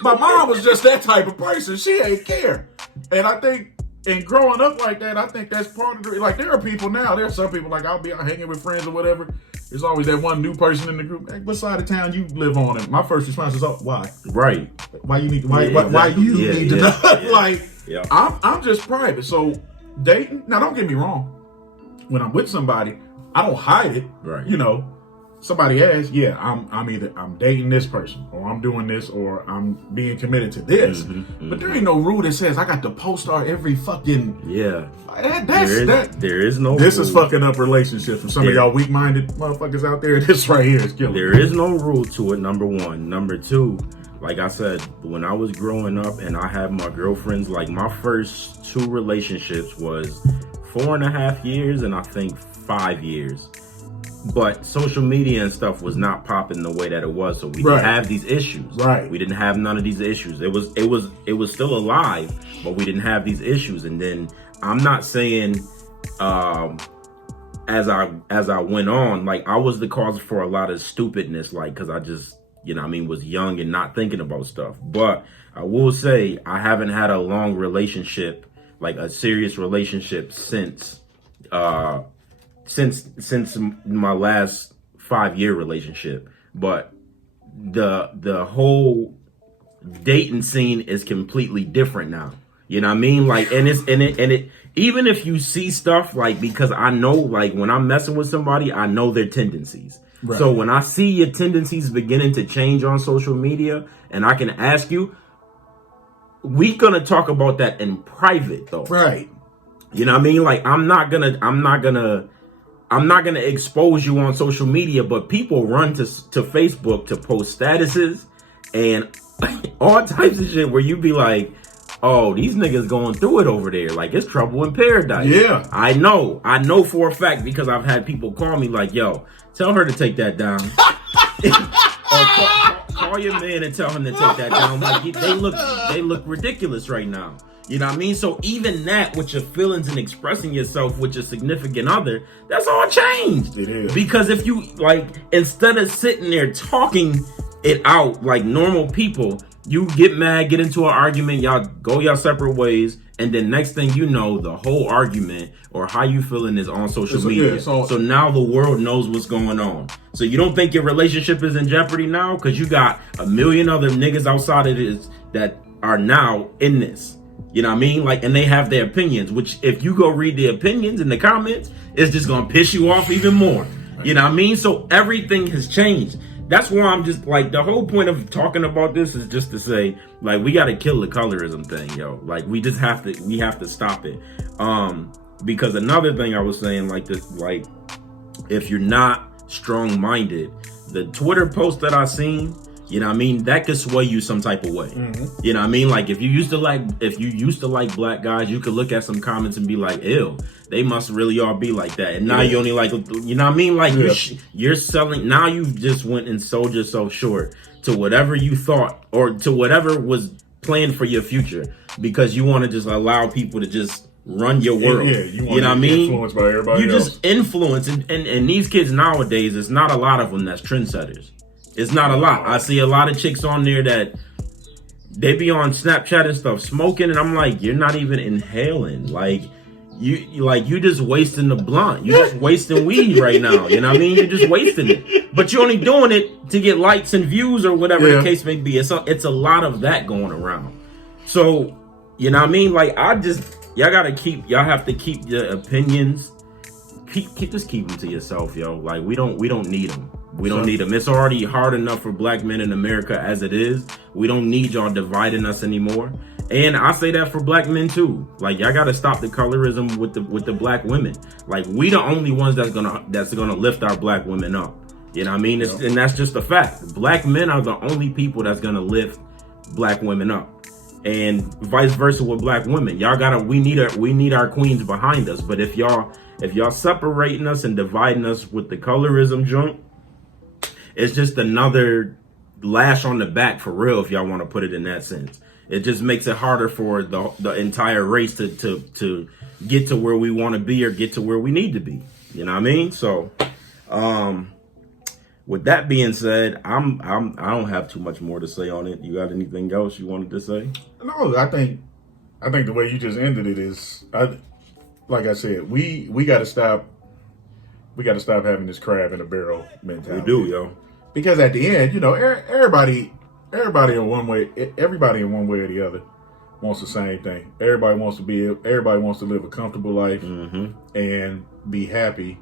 My mom was just that type of person. She ain't care. And I think And growing up like that, I think that's part of the, like, there are people now, there are some people, like, I'll be out hanging with friends or whatever. There's always that one new person in the group. Hey, what side of town you live on? And my first response is, oh, why? Right. Why you need, why you need to know? Like, yeah. I'm just private. So dating, now don't get me wrong. When I'm with somebody, I don't hide it. Right. You know, somebody asks, yeah, I'm either I'm dating this person, or I'm doing this, or I'm being committed to this. But there ain't no rule that says I got to post our every fucking There is no. This rule. is fucking up relationships. For some of y'all weak-minded motherfuckers out there, this right here is killing. There is no rule to it. Number one. Number two. Like I said, when I was growing up and I had my girlfriends, like my first 2 relationships was 4.5 years and I think 5 years. But social media and stuff was not popping the way that it was, so we didn't have these issues. Right. We didn't have none of these issues. It was still alive, but we didn't have these issues. And then I'm not saying as I went on, like I was the cause for a lot of stupidness, like because I just, you know what I mean, was young and not thinking about stuff. But I will say I haven't had a long relationship, like a serious relationship since my last 5-year relationship. But the whole dating scene is completely different now. You know what I mean? Like, and it even if you see stuff, like, because I know, like, when I'm messing with somebody, I know their tendencies. Right. So when I see your tendencies beginning to change on social media, and I can ask you, we gonna talk about that in private though. Right. You know what I mean? Like, I'm not gonna expose you on social media, but people run to Facebook to post statuses and all types of shit where you be like, oh, these niggas going through it over there. Like, it's trouble in paradise. Yeah. I know for a fact, because I've had people call me like, yo, tell her to take that down. Or call your man and tell him to take that down. Like, they look ridiculous right now. You know what I mean? So even that, with your feelings and expressing yourself with your significant other, that's all changed. It is. Because if you, like, instead of sitting there talking it out like normal people, you get mad, get into an argument, y'all go your separate ways, and then next thing you know, the whole argument or how you feeling is on social media. Yeah, so now the world knows what's going on. So you don't think your relationship is in jeopardy now because you got a million other niggas outside of this that are now in this. You know what I mean? Like, and they have their opinions, which if you go read the opinions in the comments, it's just gonna piss you off even more. You know what I mean? So everything has changed. That's why I'm just like, the whole point of talking about this is just to say, like, we got to kill the colorism thing, yo. Like, we have to stop it. Because another thing I was saying, like, this, like, if you're not strong-minded, the Twitter post that I seen, you know what I mean, that could sway you some type of way. Mm-hmm. You know what I mean? Like, if you used to like black guys, you could look at some comments and be like, ew, they must really all be like that. And now you only like, you know what I mean? Like, you're selling, now you've just went and sold yourself short to whatever you thought or to whatever was planned for your future, because you want to just allow people to just run your world. Yeah, you know what I mean? Influenced by everybody you else. Just influence. And these kids nowadays, it's not a lot of them that's trendsetters. It's not a lot. I see a lot of chicks on there that they be on Snapchat and stuff smoking, and I'm like, you're not even inhaling. Like, you just wasting the blunt. You're just wasting weed right now. You know what I mean? You're just wasting it. But you're only doing it to get likes and views or whatever the case may be. It's a lot of that going around. So, you know what I mean? Like, y'all have to keep your opinions. Just keep them to yourself, yo. Like, we don't need them. We don't need them. It's already hard enough for black men in America as it is. We don't need y'all dividing us anymore. And I say that for black men too. Like, y'all gotta stop the colorism with the black women. Like, we the only ones that's gonna lift our black women up. You know what I mean? And that's just a fact. Black men are the only people that's gonna lift black women up. And vice versa with black women. We need our queens behind us. But if y'all separating us and dividing us with the colorism junk, it's just another lash on the back for real, if y'all want to put it in that sense. It just makes it harder for the entire race to get to where we want to be or get to where we need to be. You know what I mean? So, with that being said, I don't have too much more to say on it. You got anything else you wanted to say? No, I think I think the way you just ended it is, like I said, we got to stop. We got to stop having this crab in a barrel mentality. We do, yo. Because at the end, everybody in one way or the other wants the same thing. Everybody wants to live a comfortable life and be happy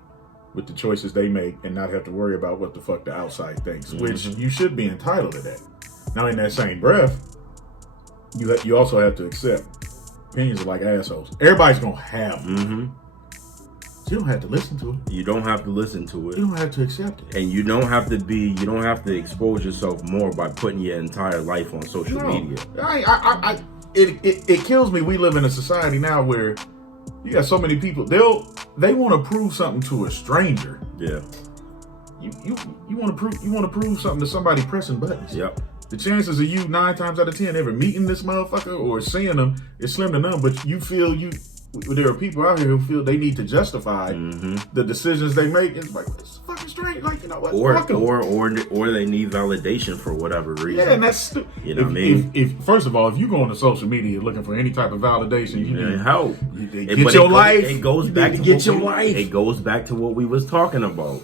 with the choices they make and not have to worry about what the fuck the outside thinks, which you should be entitled to that. Now, in that same breath, you also have to accept opinions are like assholes. Everybody's gonna have them. You don't have to listen to it. You don't have to listen to it. You don't have to accept it. And you don't have to expose yourself more by putting your entire life on social media. It kills me. We live in a society now where you got so many people. They want to prove something to a stranger. Yeah. You want to prove something to somebody pressing buttons. Yep. The chances of you 9 times out of 10 ever meeting this motherfucker or seeing them is slim to none. But you feel there are people out here who feel they need to justify the decisions they make. It's like, it's fucking straight. Like, you know what? Or they need validation for whatever reason. Yeah, and that's stupid. You know what I mean? If first of all, if you go on to social media looking for any type of validation, you need help. Get your life. It goes back to get your life. It goes back to what we was talking about.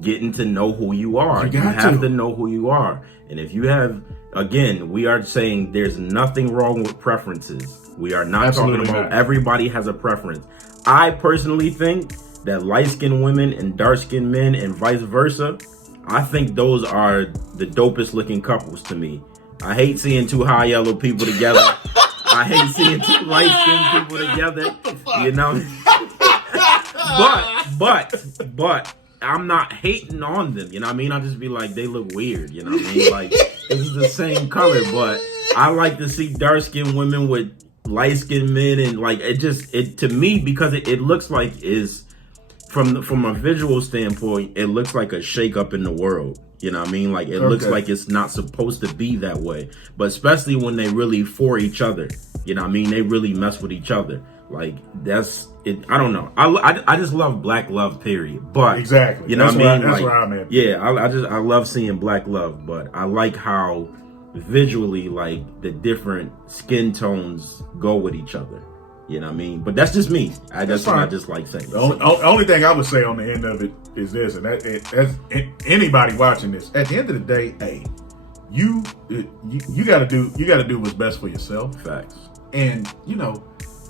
Getting to know who you are. You have to know who you are. And if you have, again, we are saying there's nothing wrong with preferences. We are not talking about everybody has a preference. I personally think that light-skinned women and dark-skinned men and vice versa, I think those are the dopest looking couples to me. I hate seeing two high yellow people together. I hate seeing two light-skinned people together. You know? But I'm not hating on them, you know what I mean? I just be like, they look weird, you know what I mean? Like, this is the same color, but I like to see dark-skinned women with light-skinned men, and like, it to me, because it looks like is from a visual standpoint, it looks like a shake-up in the world, you know what I mean? Like, it looks like it's not supposed to be that way, but especially when they really for each other, you know what I mean? They really mess with each other. Like, that's it. I don't know. I just love black love, period. But exactly, you know what I mean? That's where I'm at. Yeah, I love seeing black love, but I like how visually, like, the different skin tones go with each other. You know what I mean? But that's just me. I just like saying. The only thing I would say on the end of it is this, and that's anybody watching this. At the end of the day, hey, you got to do what's best for yourself. Facts. And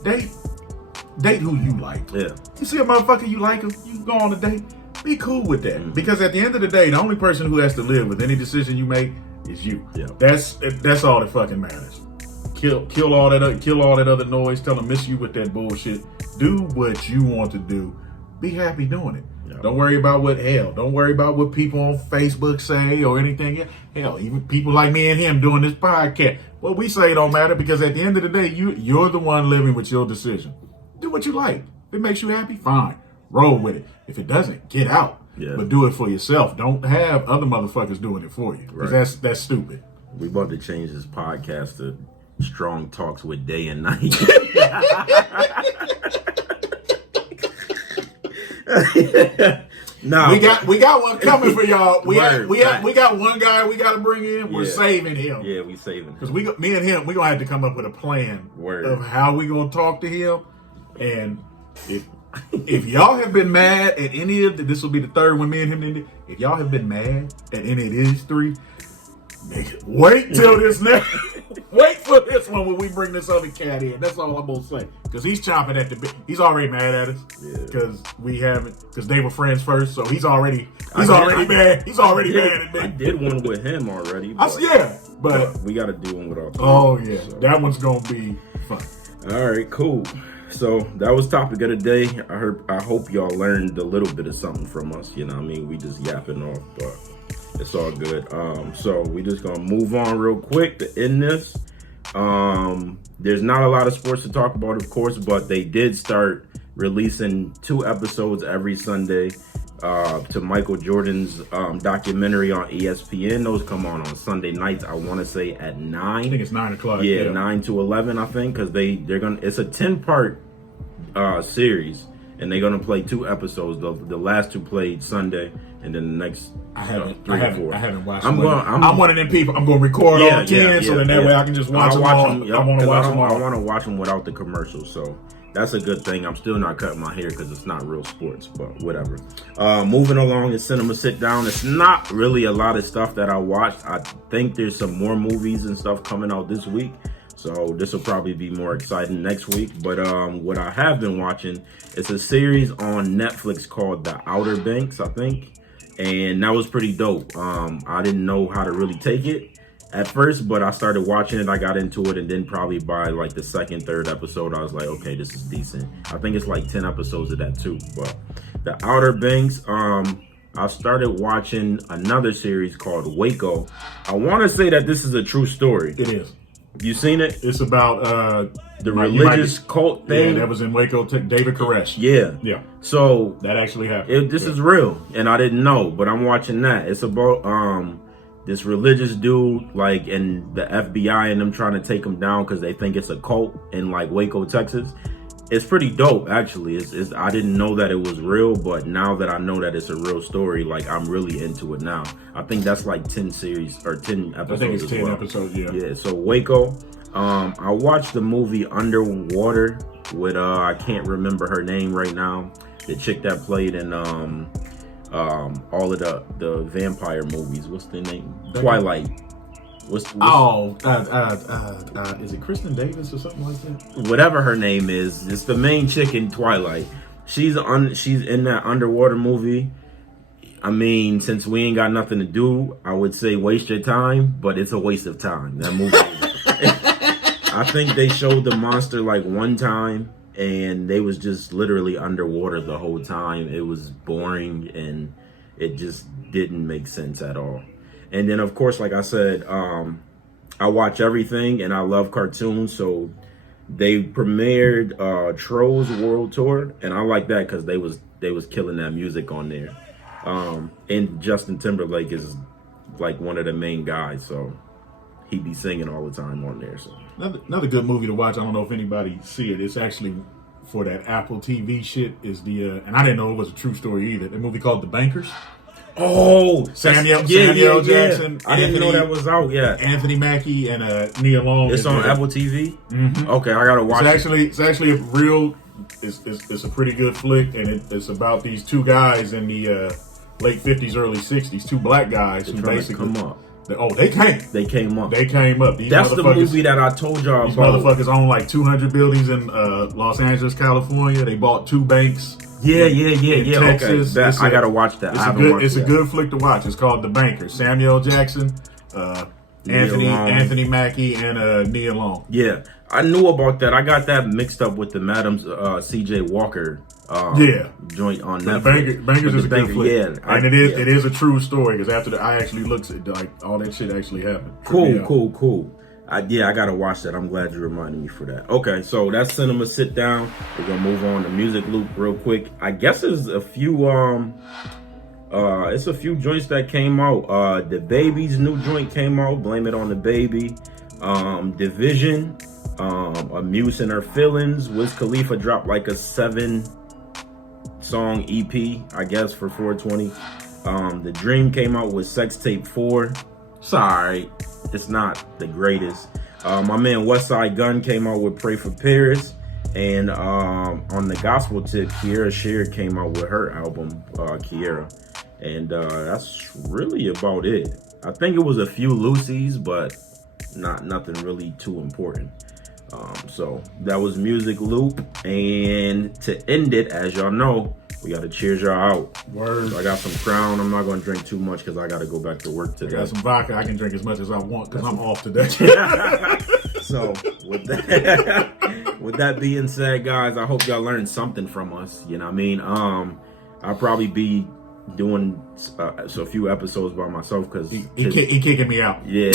date who you like. Yeah. You see a motherfucker you like him, you go on a date, be cool with that. Because at the end of the day, the only person who has to live with any decision you make is you. Yeah. That's all that fucking matters. Kill all that other noise. Tell them miss you with that bullshit. Do what you want to do. Be happy doing it. Yeah. Don't worry about what people on Facebook say or anything. Hell, even people like me and him doing this podcast. What we say don't matter, because at the end of the day, you're the one living with your decision. Do what you like. If it makes you happy, fine. Roll with it. If it doesn't, get out. Yeah. But do it for yourself. Don't have other motherfuckers doing it for you. Because that's stupid. We about to change this podcast to Strong Talks with Day and Night. No, we got one coming for y'all. We got one guy we got to bring in. We're saving him. Yeah, we saving him because me and him. We gonna have to come up with a plan of how we gonna talk to him. And if y'all have been mad at any of this will be the third one me and him did. If y'all have been mad at any of these three, nigga, wait till this next. Wait for this one when we bring this other cat in. That's all I'm gonna say. Because he's chomping at the bit. He's already mad at us. Because because they were friends first. So he's already mad. He's already mad at me. I did one with him already. But we got to do one with our. Oh yeah, so that one's gonna be fun. All right, cool. So that was topic of the day. I hope y'all learned a little bit of something from us. You know what I mean? We just yapping off, but it's all good. So we just gonna move on real quick to end this. There's not a lot of sports to talk about, of course, but they did start releasing 2 episodes every Sunday to Michael Jordan's documentary on ESPN. Those come on Sunday nights. I want to say at 9. I think it's 9 o'clock. Yeah, 9 to 11, I think, because they're gonna. It's a 10-part series, and they're gonna play 2 episodes. The last 2 played Sunday, and then the next I haven't 3 or 4. I haven't watched. I'm one of them people. I'm going to record all 10, so then that way I can just watch them all. I want to watch them all. I want to watch them without the commercials, so that's a good thing. I'm still not cutting my hair because it's not real sports, but whatever. Moving along in Cinema Sit Down, it's not really a lot of stuff that I watched. I think there's some more movies and stuff coming out this week, so this will probably be more exciting next week. But what I have been watching is a series on Netflix called The Outer Banks, I think. And that was pretty dope. I didn't know how to really take it at first, but I started watching it. I got into it, and then probably by like the 2nd, 3rd episode, I was like, okay, this is decent. I think it's like 10 episodes of that too. But The Outer Banks, I started watching another series called Waco. I want to say that this is a true story. It is. You seen it? It's about the religious cult thing. Yeah, that was in Waco. David Koresh. Yeah. So that actually happened. This is real, and I didn't know, but I'm watching that. It's about this religious dude, like, and the FBI and them trying to take him down because they think it's a cult in like Waco, Texas. It's pretty dope, actually. It's I didn't know that it was real, but now that I know that it's a real story, like, I'm really into it now. I think that's like 10 series or 10 episodes. I think it's 10 well. episodes. Yeah. Yeah. So Waco. I watched the movie Underwater with I can't remember her name right now. The chick that played in all of the vampire movies. What's the name? Twilight. What's is it Kristen Davis or something like that? Whatever her name is, it's the main chick in Twilight. She's in that Underwater movie. I mean, since we ain't got nothing to do, I would say waste your time, but it's a waste of time. That movie. I think they showed the monster like one time, and they was just literally underwater the whole time. It was boring, and it just didn't make sense at all. And then, of course, like I said, I watch everything, and I love cartoons, so they premiered Trolls World Tour, and I like that because they was killing that music on there. And Justin Timberlake is like one of the main guys, so he be singing all the time on there. So another good movie to watch. I don't know if anybody see it. It's actually for that Apple TV shit. Is the and I didn't know it was a true story either. The movie called The Bankers. Oh, Samuel Jackson. I didn't know that was out yet. Anthony Mackie and Nia Long. It's on Apple TV. Mm-hmm. Okay, I gotta watch. It's actually a real. It's a pretty good flick, and it's about these 2 guys in the late 50s, early 60s. 2 black guys who basically come up. They came. They came up. That's the movie that I told y'all these about. These motherfuckers own like 200 buildings in Los Angeles, California. They bought 2 banks. Yeah. Texas. Okay. I gotta watch that. It's a good flick to watch. It's called The Bankers. Samuel Jackson, Anthony Mackie, and Nia Long. Yeah, I knew about that. I got that mixed up with the Madam C.J. Walker. Joint on Netflix. Bankers is a good flick. Yeah, and it is a true story because after I actually looked at like all that shit actually happened. Cool. I gotta watch that. I'm glad you reminded me for that. Okay, so that's Cinema Sit Down. We're gonna move on to Music Loop real quick. I guess there's a few it's a few joints that came out. The Baby's new joint came out. Blame It on the Baby. Division. Amuse and Her Feelings. Wiz Khalifa dropped like a 7-song EP, I guess, for 420. The Dream came out with Sex Tape 4. Sorry, it's not the greatest. My man Westside Gunn came out with Pray for Paris. And on the gospel tip, Kiera Sheard came out with her album, Kiera. And that's really about it. I think it was a few loosies, but nothing really too important. So that was Music Loop. And to end it, as y'all know, we got to cheers y'all out. Word. So I got some Crown. I'm not going to drink too much because I got to go back to work today. I got some vodka. I can drink as much as I want because I'm off today. So with that being said, guys, I hope y'all learned something from us. You know what I mean? I'll probably be doing a few episodes by myself because he kicking me out. Yeah,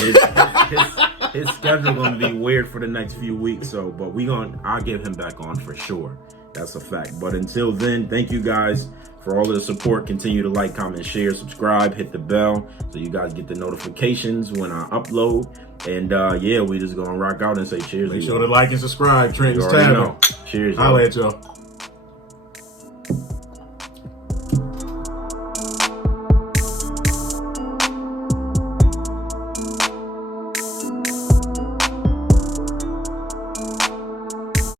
his schedule gonna be weird for the next few weeks. So, but I'll get him back on for sure. That's a fact. But until then, thank you guys for all of the support. Continue to like, comment, share, subscribe, hit the bell so you guys get the notifications when I upload. And we just gonna rock out and say cheers. Make sure to like and subscribe. Trenton's Tavern. Cheers. Holla at y'all.